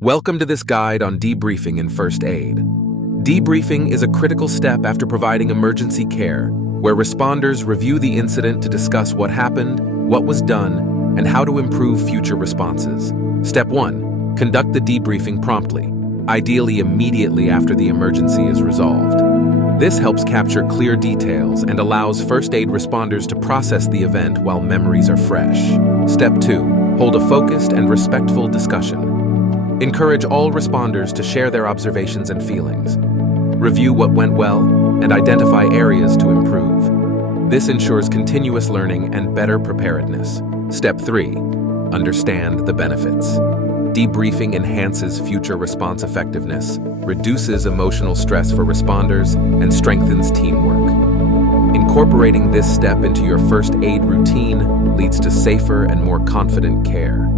Welcome to this guide on debriefing in first aid. Debriefing is a critical step after providing emergency care, where responders review the incident to discuss what happened, what was done, and how to improve future responses. Step 1. Conduct the debriefing promptly, ideally immediately after the emergency is resolved. This helps capture clear details and allows first aid responders to process the event while memories are fresh. Step 2. Hold a focused and respectful discussion. Encourage all responders to share their observations and feelings. Review what went well and identify areas to improve. This ensures continuous learning and better preparedness. Step 3. Understand the benefits. Debriefing enhances future response effectiveness, reduces emotional stress for responders, and strengthens teamwork. Incorporating this step into your first aid routine leads to safer and more confident care.